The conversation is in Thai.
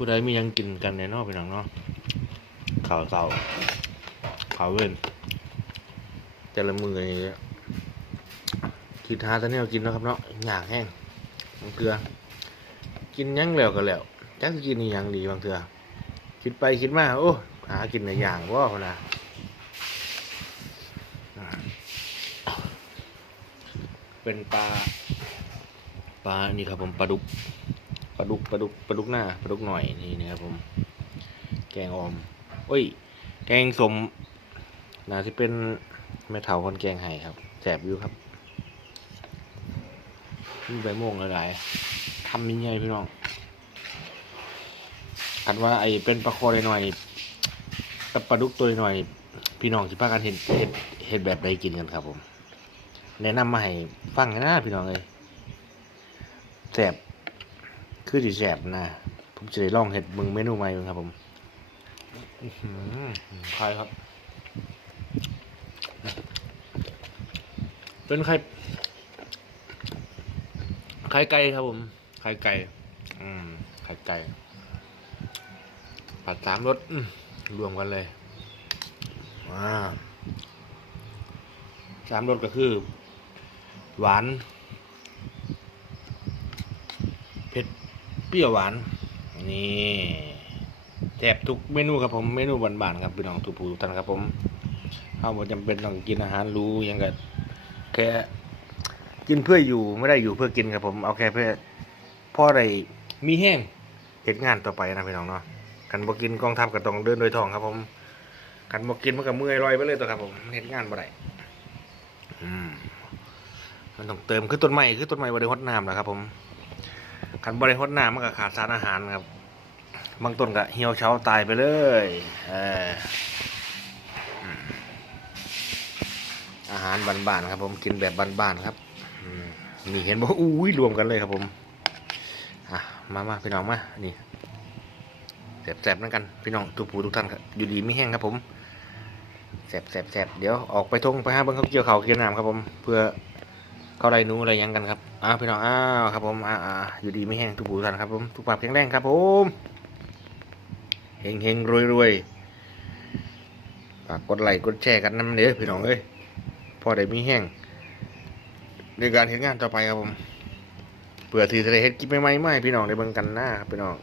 ผู้ใดมียังกินกันในนอกพี่น้องเนาะข่าวเสาข่าวเว้นแต่ละมือนี่คิดหาแต่เนี่ยกินนะครับเนาะอยากแห้งบางเทือ กินยังแล้วก็แล้วจักกินนี่ยังดีบางเทือคิดไปคิดมาโอ้หากินในอย่างว่าพนะเป็นปลาปลานี่ครับผมปลาดุก ปลาดุกปลาดุกปลาดุกหน้าปลาดุกหน่อยนี่นะครับผม แกงออมโอ้ย แกงสมน่าจะเป็นแม่เถาคนแกงไห้ครับแสบอยู่ครับมีใบม่วงหลายๆทำยังไงพี่น้องอันว่าไอ้เป็นปลาคอหน่อยกับปลาดุกตัวหน่อย พี่น้องสิพากันเห็นเห็นเห็นแบบใดกินกันครับผม แนะนำมาให้ฟังนะพี่น้องเลยแสบ คือสิแสบนะ ผมจะได้ลองเห็ดมึงเมนูใหม่เบิ่งครับผมอื้อหือใครครับ เป็นไข่ไข่ไก่ครับผมไข่ไก่ อืมไข่ไก่ ผัดสามรสอื้อรวมกันเลยว้าสามรสก็คือ หวาน เผ็ด เปรี้ยวหวาน นี่แทบทุกเมนูครับผม เมนูบานๆครับพี่น้องทุกผู้ทุกท่านครับผมเอาวบ่จำเป็นต้องกินอาหารรู้ยังกับแค่กินเพื่ออยู่ไม่ได้อยู่เพื่อกินครับผมเอาแค่เพื่อพ่อได้มีแห้งเหตุงานต่อไปนะพี่น้องเนาะกันบ่กินกองทัพก็ต้องเดินโดยทองครับผมกันบ่กินมันก็เมื่อยลอยไปเลยตัวครับผมเหตุงานบ่ได้อืมมันต้องเติมคือต้นไม้คือต้นไม้บ่ได้ฮดน้ำนะครับผม คันบริโภคน้ำมันก็ขาดสารอาหารครับ บางต้นก็เหี่ยวเฉาตายไปเลยเอออาหารบ้านๆครับผมกินแบบบ้านๆครับนี่เห็นบอกอุ้ยรวมกันเลยครับผมอะมามาพี่น้องมานี่แสบๆนั่นกันพี่น้องทุกผู้ทุกท่านครับอยู่ดีไม่แห้งครับผมแสบแสบแสบเดี๋ยวออกไปทงไปหาเบิ้งเขาเกี่ยวเขาเกี่ยวน้ำครับผมเพื่อ เข้าไรนู้อะไรยังกันครับอ้าวพี่น้องอ้าวครับผมอ่าอ่าอยู่ดีไม่แห้งทุกผู้ทุกท่านครับผมทุกปากแข็งแรงครับผมเฮงเฮงรวยรวยฝากกดไลค์กดแชร์กันน้ำเด้อพี่น้องเอ้ยพอได้มีแห้งในการเห็นงานต่อไปครับผมเผื่อที่จะได้เฮ็ดคลิปใหม่ๆมาให้พี่น้องได้เบิ่งกันหน้าครับพี่น้อง